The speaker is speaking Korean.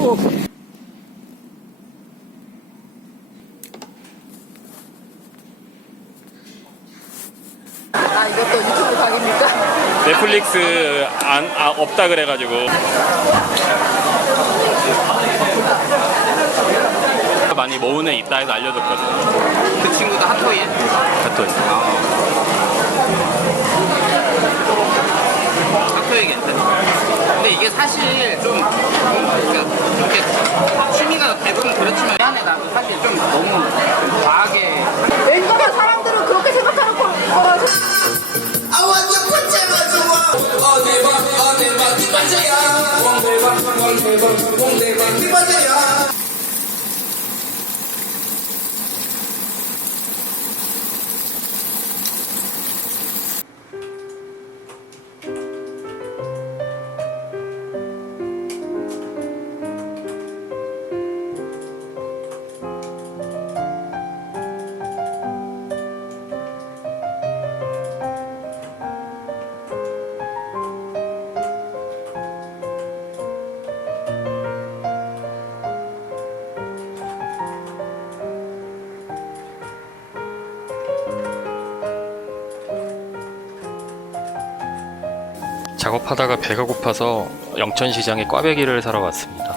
오. 아, 이것도 유튜브 각입니까? 넷플릭스 없다 그래가지고 많이 모은 애 있다 해서 알려줬거든. 그 친구도 핫토이에? 핫토이. 핫토이 괜찮아. 근데 이게 사실 좀 그러니까 이렇게 취미가 대부분 그렇지만 미안해 나도 사실 좀 너무 과하게 웬만한 사람들은 그렇게 생각하는 거라서. 아 완전 펀치가 좋아 어내방 뒷반자야 왕대방 뒷반자야. 작업하다가 배가 고파서 영천시장에 꽈배기를 사러 왔습니다.